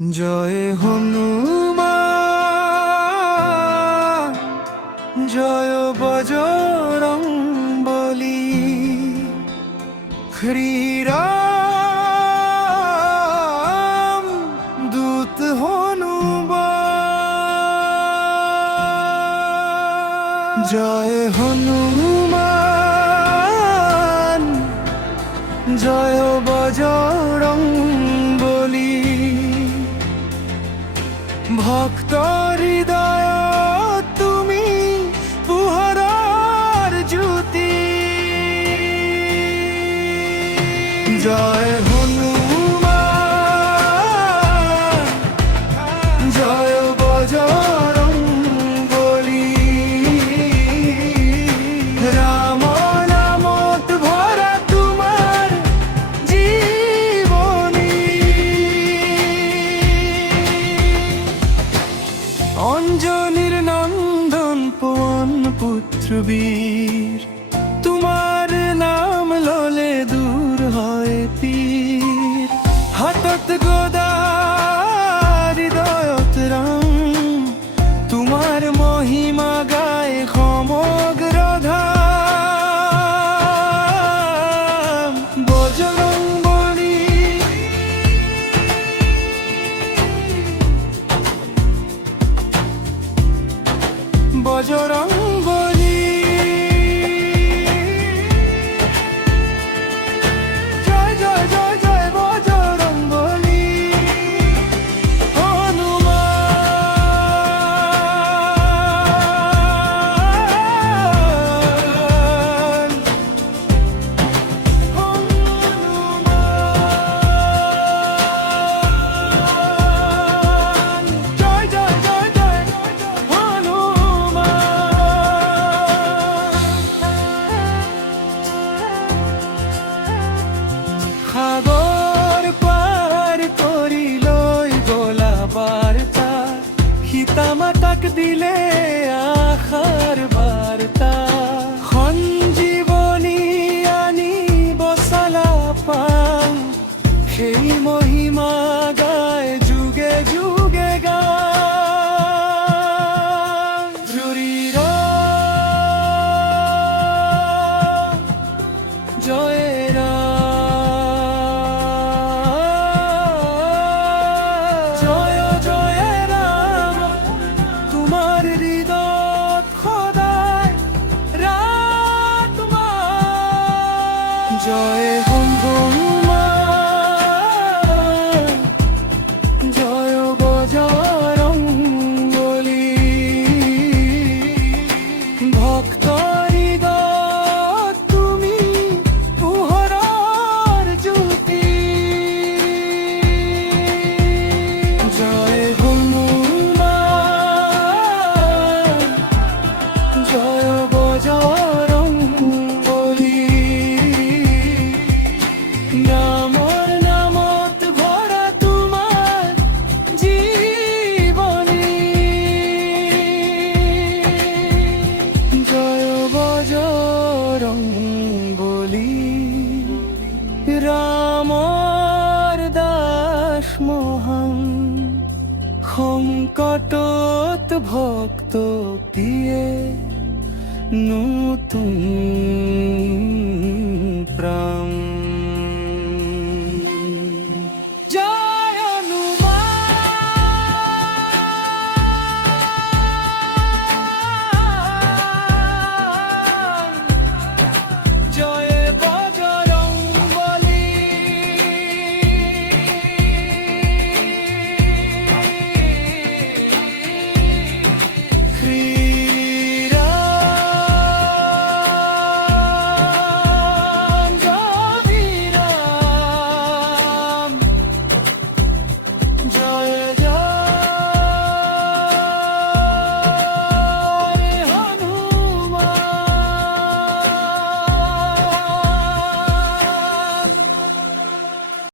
জয় হনুমান, জয় বজরংবলী। শ্রীরাম দূত হনুমান। জয় হনুমান, জয় বজরংবলী। ভক্ত হৃদয় তুমি পুহরার জ্যোতি। জয় হনুমান, জয় বজরংবলী। রাম নামত ভরা তোমার জীবনী। অঞ্জনীর নন্দন পবন পুত্র বীর, তোমার নাম ললে দূর হয় পীর। হাতত গদা হৃদয়ত রাম, তোমার মহিমা গায় সমগ্র ধাম। বজরংবলী, বজরংবলী। জয় জয় জয় জয় বজরংবলী। হনুমান, হনুমান। জয় জয় জয় জয় সাগর পার করিল গোলা বার্তা, সীতা মাতাক দিলে আশার বার্তা। সঞ্জীৱনী আনি বচালা পাং, সেই মহিমা গায় যুগে যুগে গান। ধ্রুৰীৰ জয় রাম, জয় জয় রাম। তোমার হৃদয় সদায় রাতমান। জয় হনুমান, জয় বজরংবলী। ভক্ত হৃদয় তুমি পুহরার জ্যোতি। জয় হনুমান, জয় বজরংবলী। রামর নামত ভরা তোমার জীবনী। জয় বজরংবলী। রামর দাস মহান, সংকটত ভক্ত দিয়ে নতুন প্রাণ।